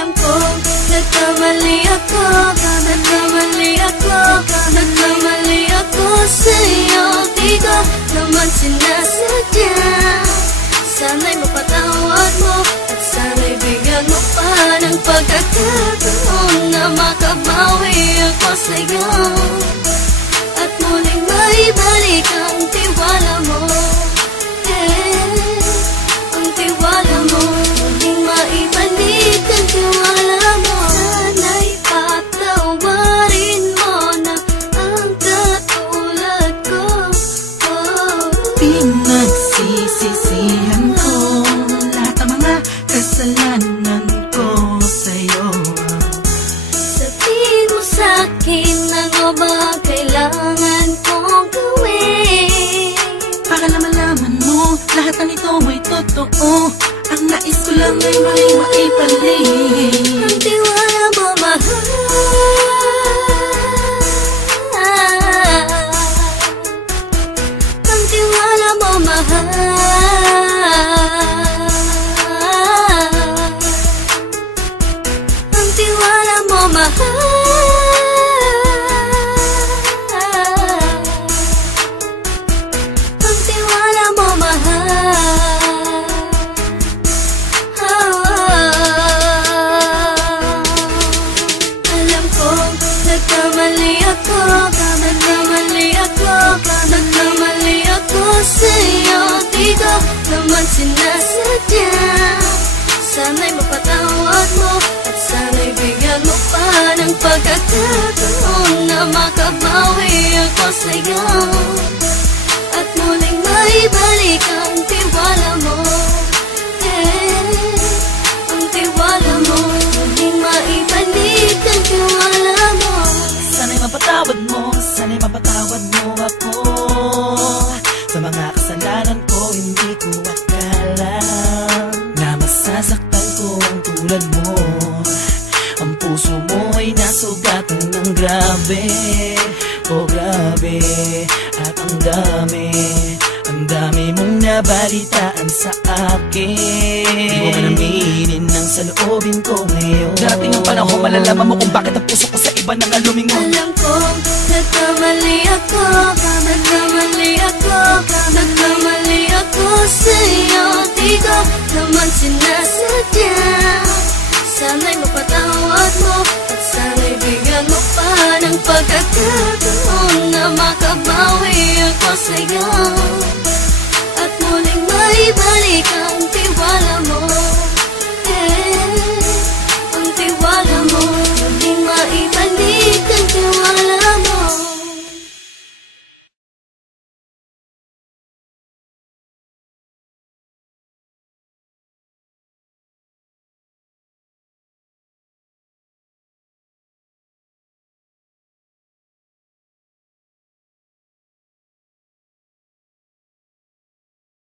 Alam ko, nagkamali ako, nagkamali ako, nagkamali ako sa'yo. Di ko naman sinasadya. Sana'y mapatawad mo at sana'y bigyan mo pa ng pagkakataon na makabawi ako sa'yo at muling maibalik ang tiwala mo. Ang tiwala mo, muling maibalik ang tiwala mo. Sana'y patawarin mo na ang katulad ko. Pinagsisisihan ko lahat ng mga kasalanan ko sa'yo. Sabihin mo sa'kin ano ba kailangan kong gawin para malaman mo lahat ng ito ay totoo. Ang nais ko lang ay muling maibalik ang tiwala mo, mahal. Ang tiwala mo, mahal. Ang tiwala mo, mahal. Ang tiwala mo, mahal. Alam ko, nagkamali ako, nagkamali ako, nagkamali ako sa'yo. Di ko naman sinasadya. Sana'y mapatawad mo at sana'y bigyan mo pa ng pagkakataon na makabawi ako sa'yo at muling maibalik ang tiwala mo. Ang tiwala mo, muling maibalik ang tiwala mo. Sana'y mapatawad mo ako sa mga kasalanan ko. Hindi ko akala na masasaktan ko ang tulad mo. Ang puso mo ay nasugatan ng grabe, oh grabe. At ang dami mong nabalitaan sa akin. Di mo man aminin ang saloobin ko ngayon. Darating ang panahon, malalaman mo kung bakit ang puso ko sa iba nang alumingon. Alam ko, nagkamali ako, nagkamali ako, nagkamali ako sa'yo. Di ko naman sinasadya. Sana'y mapatawad mo at sana'y bigyan mo pa ng pagkakataon na makabawi ako sa'yo